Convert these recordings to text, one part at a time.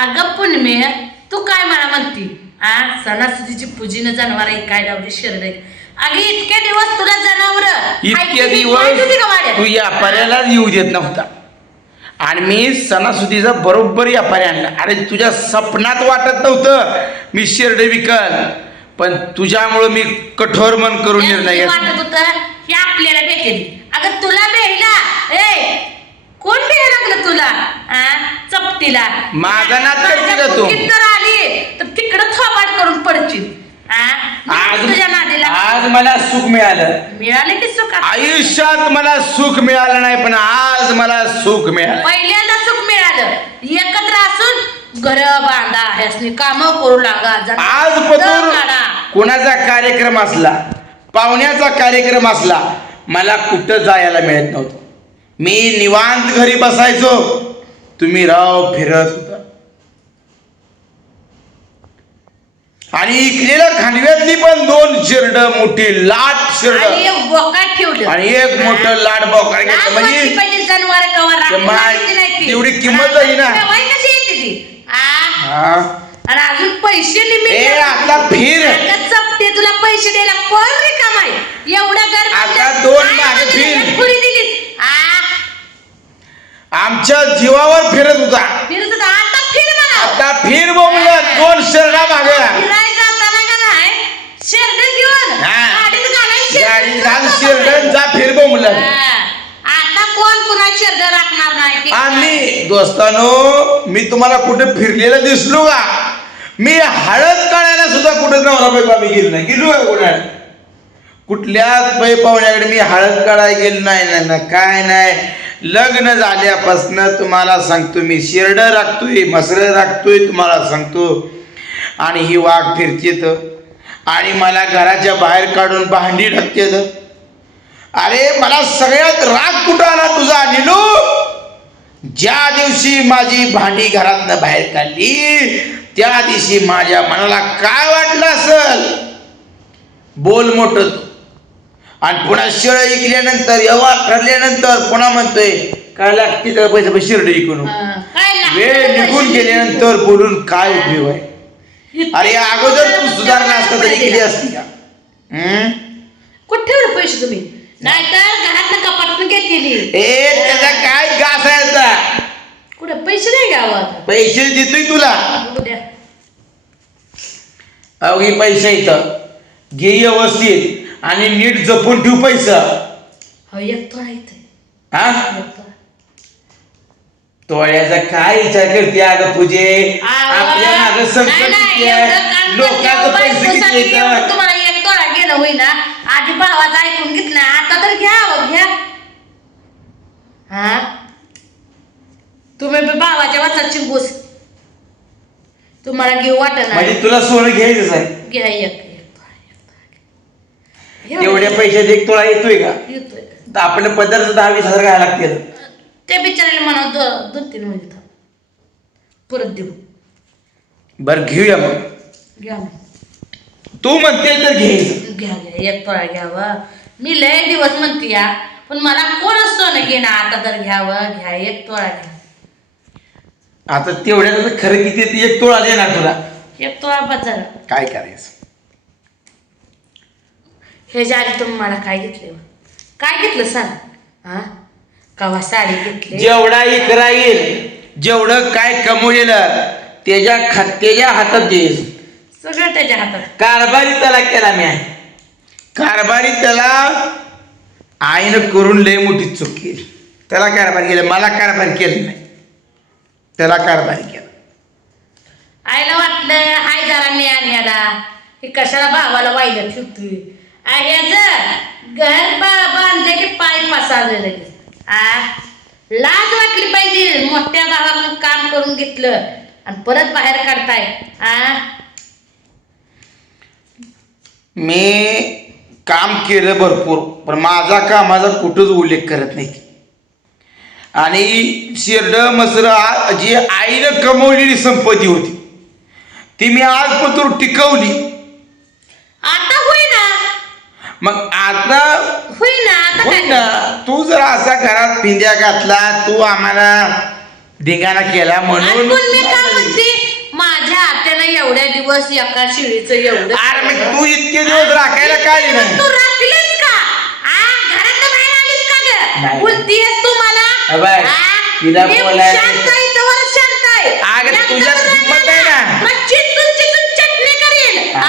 अगं पुनमे तू काय मला म्हणती? आ सणासुदीची पूजीनं जनावर आहे काय लावली शरद अगं इतके दिवस तुला जनावर इतके दिवस तू व्यापाऱ्याला येऊ देत नव्हता. आणि मी सणासुदीचा बरोबर व्यापारी आणला. अरे तुझ्या सपनात वाटत नव्हतं मी शेरडे विकल. पण तुझ्यामुळं मी कठोर मन करून निर्णय घेतला. वाटत होत हे आपल्याला भेटेल. अगं तुला भेटला. कोण भेट लागलं तुला? आ? चपटीला. माझा नाद माझ्या करते का तू? जर आली. तर तिकडं थोबाड करून पडशील. आ? आज तुझ्या नादीला आज मला सुख मिळालं. मिळाले की सुख आयुष्यात मला सुख मिळालं नाही पण आज मला सुख मिळालं. पहिल्यांदा सुख मिळालं. एकत्र असून घर बांधा ह्यासनी काम करू लागा जरा आज पतूर काढा. कोणाचा कार्यक्रम असला पाहुण्याचा कार्यक्रम असला मला कुठं जायला मिळत नव्हतं. मी निवांत घरी बसायचो. तुम्ही राव फिरत होता. आणि इकलेल्या खांडव्यातली पण दोन शिरड मोठी लाट शिरड. बोकाट ठेवलं. आणि एक मोठं लाट बोकाड घेतलं. म्हणजे जनावरं. तेवढी किंमत झाली ना. आणि वय कशी येते ती आ? हा. आणि अजून पैसे ए आता फिर. तुला पैसे द्यायला कोण रिकाम आहे? गर्भ आता दोन मागे फिर. आ आमच्या जीवावर फिरत होता. फिरत होता. आता फिर मला. आता फिर बोंबलं दोन शरणा मागला फिरायला जाताना का नाही? शेरड घेऊन. हा. गाडीत घालायची गाडी घाल शिरडण जा फिर बोंबलं आता कोण कुणा शेरड राखणार नाही? ते आम्ही दोस्तानो मी तुम्हाला कुठे फिरलेलं दिसलो का? मी हळद काढायला सुद्धा कुठे नवरा बायको आम्ही गेलो नाही. गेलो आहे कुठे कुठल्याच पै पाहुण्याकडे मी हळद काढायला गेलो नाही नाही, नाही काय नाही. लग्न झाल्यापासनं तुम्हाला सांगतो मी शिरडं राखतोय मसरं राखतोय तुम्हाला सांगतो. आणि ही वाघ फिरतेत. आणि मला घराच्या बाहेर काढून भांडी टाकतेत अरे मला सगळ्यात राग कुठं आला तुझा निलू? ज्या दिवशी माझी भांडी घरातनं बाहेर काढली त्या दिवशी माझ्या मनाला काय वाटलं असल? बोल मोठं तू. आणि पुन्हा शेळ ऐकल्यानंतर व्यवहार ठरल्यानंतर पुन्हा म्हणतोय काय लागते तर पैसे पैसे शिरडे लागतं वेळ निघून. गेल्यानंतर बोलून काय उपयोग आहे? अरे अगोदर तू सुधारणा असता तरी केली असती का? हम्म? कुठे ठेवले पैसे तुम्ही? नाहीतर घरातनं कपाटून घेतली ए त्याचा काय गास आहे आता? कुठे? पैसे नाही गावात? पैसे देतोय तुला. उद्या अवघी पैसे इथं. घे व्यवस्थित. आणि नीट जपून ठेव पैसा. हो. हा. तोळ्याचा काय विचार करते अगं पूजे. आपल्या मागं संकट किती आहे? काम लोकांचं करते, पैसे किती बायकोसाठी एवढं येतात तुम्हाला एक तोळा गेलं होईना आधी भावाचं ऐकून घेतलं आता तर घ्या हो, घ्या. हा? तुम्ही भावाच्या वाचाची घुस. तुम्हाला घेऊ वाटत म्हणजे तुला सोनं घ्यायचंच आहे. घ्या एक. एवढ्या पैशात एक तोळा येतोय का? येतोय. तर आपले पदार्थ दहा वीस हजार घ्यायला लागतील. ते बिचारायला म्हणा दो- दोन तीन महिने थांब. परत देऊ. बरं घेऊया मग. घ्या. तू म्हणते तर घ्यायचं घ्या घ्या. एक तोळा घ्यावा. मी लय दिवस म्हणते या. पण मला कोणच सोनं घेणार? आता तर घ्यावं. घ्या एक तोळा घ्या. आता तेवढ्यात आता खरं किती ते एक तोळा देणार तुला. एक तोळा बाजार काय करायचं? हे जे आले तुम्ही मला काय घेतले? काय घेतलं सांग? हा? कवा साडी घेतली? जेवढा इकरा येईल जेवढं काय कमवलेलं त्याच्या खात्याच्या हातात देईल. सगळं त्याच्या हातात. कारभारी त्याला केला मी. कारभारी त्याला आईनं करून लय मोठी चूक केली. त्याला कारभार केलं मला कारभार केलं नाही. त्याला कारभारी केला. आईला वाटलं हाय जरा ज्ञान याला हे कशाला भावाला वाहिलं ठेवतोय? ह्याच घर बांधले की पाय पसारले लगेच आ? लाज वाटली पाहिजे. मोठ्या भावाकडून काम करून घेतलं आणि परत बाहेर काढताय. आ? मी काम केलं भरपूर पण माझा कामाचा कुठंच उल्लेख करत नाही. आणि शिरड मसर जी आईनं कमवलेली संपत्ती होती ती मी आज पण टिकवली. आता होईना. मग आता होईना आता होय काय ना तू जर असा घरात पिंद्या घातला तू आम्हाला धिंगाणा केला आणि म्हणून पण मी काय म्हणते दिवस एका शिळीचं एवढं अरे मग तू इतके दिवस राखायला काय नाही तू राखलेस का आ, घरातनं बाहेर आलीस का ग नाही. बोलतीयस तू मला आ? तिला मी बोलायला- शांत आहे, तोवर शांत आहे. अगं, नंतर तुझ्यात राहिला हिंमत आहे ना. मग चिचून चिचून चटणी करेल आ.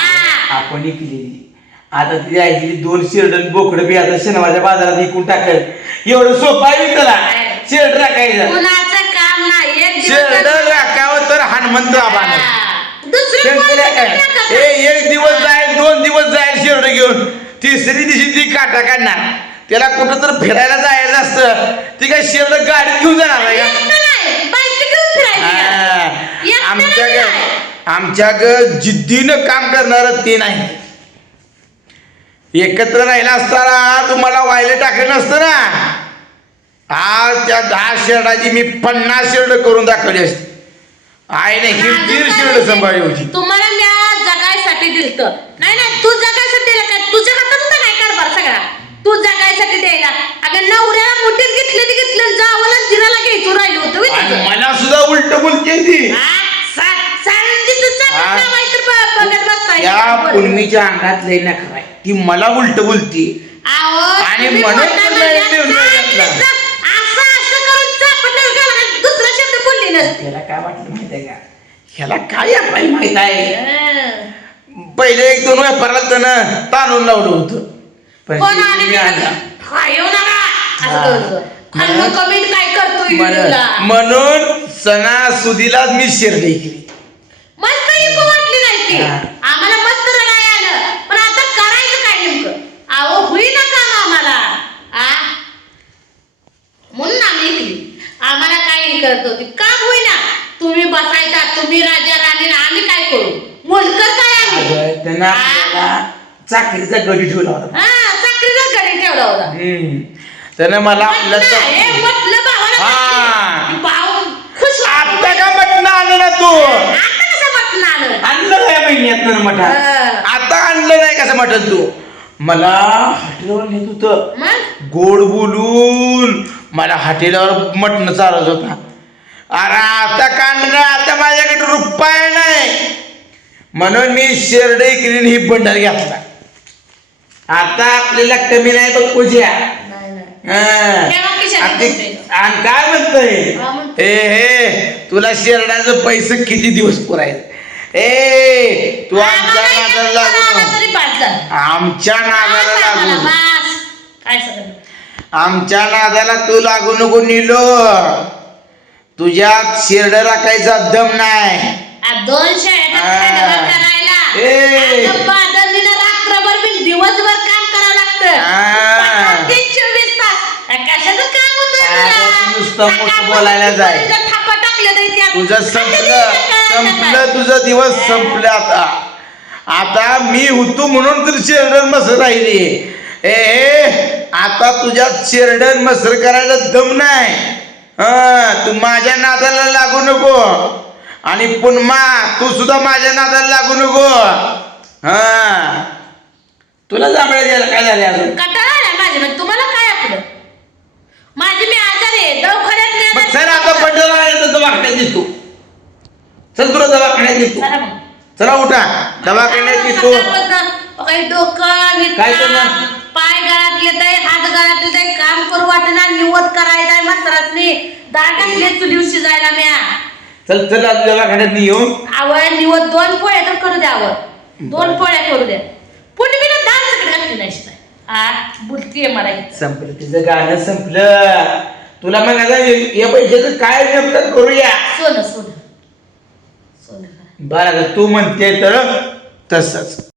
आपण केलेली आता ती ऐकली दोन शिरडन बोकडं बी आता शनिवारच्या बाजारात विकून टाकल एवढं सोपं आहे बी त्याला शेरड राखायचं. कुणाचं काम नाही. एक दिवस शेरड जर- राखावं तर हनुमंत. दुसरं. नाही ए एक दिवस जाईल दोन दिवस जाईल शेरड घेऊन. तिसरी दिवशी ती काटा काढणार त्याला कुठं तर फिरायला जायचं असतं. ती काय शेरड गाडीत घेऊन जाणार आहे का? एकटं नाही, बाईक घेऊन फिरायची. एकटं आमच्या नाही. आमच्या ग जिद्दीनं काम करणार ते नाही. एकत्र राहिला असताना तुम्हाला व्हायला टाकलं नसतं ना? आज त्या दहा शेरडाची मी पन्नास शेरड करून दाखवली असती. आईने ही दीड माहिती? सांभाळली होती. तुम्हाला मी जगायसाठी दिलत. नाही नाही तू जगायसाठी दिलं काय तुझ्या हातात होता काय कारभार सगळा? तू जगायसाठी द्यायला. अगं नवऱ्याला मोठीत घेतलं ते घेतलं जावलं जिराला घ्यायचो राहिलो होतं. मला सुद्धा उलट बोलते ती. सारं तिथं बघत बसताय. या पुनमीच्या अंगात लई नखरा आहे ती मला उलट बोलती आहो, आणि तुम्ही म्हणून बोलताय म्हणजे काय घेतला. नुसतं असं असं करून चापटलं गेलं, दुसरा शब्द बोलली नसते त्याला काय वाटलं माहिती आहे का ह्याला काय आपल्याला माहीत आहे. पहिले एक दोन व्यापाराला त्यानं ताणून लावलं होतं पण कोण शेवटी आले मी ते आणला. नका. हा, येऊ नका असं. करतो आणि मग कमेंट काय करतो म्हण- युट्यूबला म्हणून सणासुदीलाच मी शेरडे केली हा. आम्हाला मस्त रडाय आलं. पण आता करायचं काय नेमकं? अहो होईना काम आम्हाला. आ? म्हणून आम्ही ऐकली आम्हाला काय करत होती? काम होईना. तुम्ही बसायचा तुम्ही राजा राणी आम्ही काय करू? मोलकर काय आम्ही? चाकरीचा गडी ठेवला होता. हा चाकरीचा घरी ठेवला होता. त्यानं मला आपलं म्हटलं, हे म्हटलं. आता का मटण आणलं ना तू आता कसं म्हटलं आलं आणलं काय महिन्यात मटण हा. आता आणलं नाही कसं मटण तू? मला हॉटेलवर नेत होतं. मग? गोड बोलून. मला हॉटेलवर मटण चालत होता. अरे आता कांड आता माझ्याकडे रुपये नाही. म्हणून मी शेरडे क्लीन ही बंडल घेतला. आता आपल्याला कमी नाही बघ पूजा. नाही नाही. हा. ठेवा खिशात आणि ते- तुमच्या. आणि काय म्हणतोय? हा म्हणतोय. ए हे तुला शेरडाचं पैसे किती दिवस पुरायचे ए तू आमच्या आम्हाला नादाला एक लागू आला नको. तरी बास झालं. आमच्या नादाला बास लागू आम्हाला, नको. बास. काय सगळं आमच्या नादाला तू लागू नको निलो तुझ्यात शेरड राखायचा दम नाही आ, दोन शाळेचा हा. खांडवा करायला ए. आता बादलीला रात्रभर मी दिवसभर काम करावं लागतं. पन्नास ते चोवीस तास आ, कशाचं काम होतं आता तुला? नुसतं मोठं सकाळपासून बोलायला जाय. दुपारीचं थापा टाकलं तरी त्यात. तुझं संपलं संपलं? तुझं दिवस संपलं आता. आता मी होतो म्हणून तर शेरडन मसर राहिली. ए आता तुझ्यात शेरडन मसर करायला दम नाही. हा तू माझ्या नादाला लागू नको. आणि पुन्हा तू सुद्धा माझ्या नादाला लागू नको. हा. तुला जांभळ्या द्यायला काय झाले अजून? कंटाळा आला माझ्या म्हणजे तुम्हाला काय आपलं? माझी मी आजारी आहे दवाखान्यात मग नेणार. चल आता पंढरा आहे तर दवाखान्यात देतो चल तुला दवाखान्यात देतो चला मग. चला उठा. दवाखान्यात देतो सकाळपासनं काही डोकं काय करणार? पाय गळातले ते हात गळातले ते काम करू वाटेना निवत करायचा मस्तरातनी डाळ टाकले चुलीव शिजायला म्या. चल चल आज दवाखान्यात नाही येऊ. आवड निवत दोन पोळ्या तर करू द्या आवड दोन पोळ्या करू द्या पुणे मी सगळी घातली नाही शिजाय. आ बुलतीये मला इथं. संपलं तिचं गाणं संपलं. तुला मग आता या पैशाचं काय नेमकं करूया? सोनं सोनं. बरं आता तू म्हणते तर तसंच.